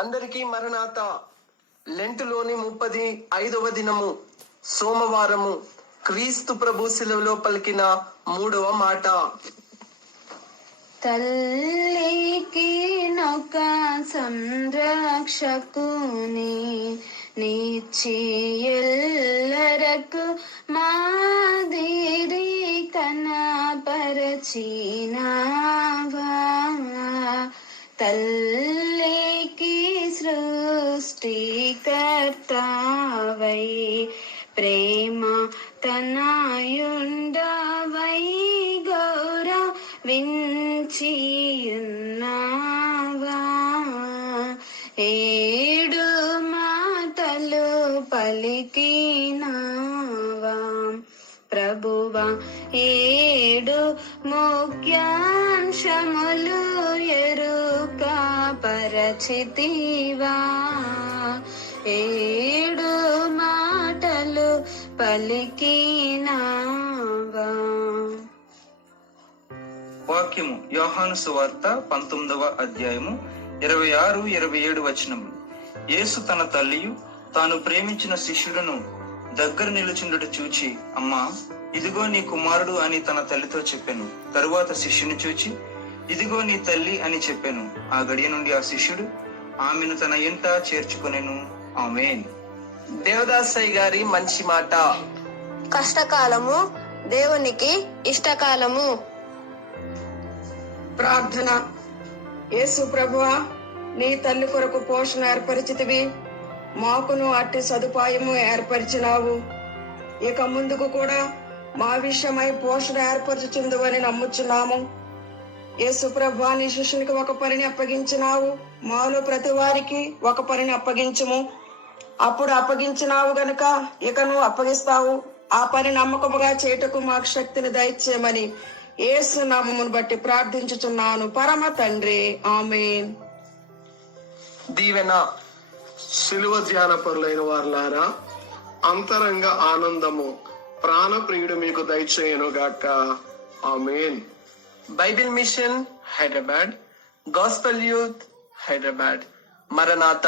అందరికీ మరణాత. లెంటులోని 35వ దినము సోమవారము. క్రీస్తు ప్రభు శిలువలో పలికిన 3వ మాట. తల్లికి నొక సంరక్షకుని నిచ్చి ఎల్లరకు మాదిరి కనపరచినావా. తల్లికి సృష్టికర్తవై ప్రేమ తనయుండవై గౌరవించియున్నావా. 7 మాటలు పలికినావా ప్రభువా. 7 ముఖ్యాంశములు ఎరుక పరచితివా. 7 మాటలు పలికినావా. వాక్యము యోహాను సువార్త 19వ అధ్యాయము 26-27 వచనములు. యేసు తన తల్లియు తాను ప్రేమించిన శిష్యులను దగ్గర నిలుచుండుట చూచి, అమ్మా, ఇదిగో నీ కుమారుడు అని తన తల్లితో చెప్పాను. తరువాత శిష్యుని చూచి, ఇదిగో నీ తల్లి అని చెప్పాను. ఆ గడియ నుండి ఆ శిష్యుడు ఆమెను తన ఇంట చేర్చుకొనెను. ఆమేన్. దేవదాసయ్య గారి మంచి మాట. కష్టకాలము దేవునికి ఇష్టకాలము. ప్రార్థన. యేసు ప్రభువా, నీ తల్లి కొరకు పోషణ ఏర్పరిచితివి, మాకును అట్టి సదుపాయము ఏర్పరిచినావు. ఇక ముందుకు కూడా మా విషయమై పోషణ ఏర్పరచుచుందు అని నమ్ముచున్నాము. యేసు ప్రభువా, నీ శిష్యునికి ఒక పనిని అప్పగించినావు, మాలో ప్రతి వారికి ఒక పనిని అప్పగించుము. అప్పుడు అప్పగించినావు గనుక ఇకను అప్పగిస్తావు. ఆ పని నమ్మకముగా చేయుటకు మాకు శక్తిని దయచేయమని యేసు నామమును బట్టి ప్రార్థించుచున్నాను పరమ తండ్రి. ఆమేన్. దీవెన. శిలువ ధ్యాన పరులైన వారులారా, అంతరంగ ఆనందము ప్రాణప్రియుడు మీకు దయచేయను గాక. Amen. Bible mission Hyderabad, gospel youth Hyderabad. మరణాత.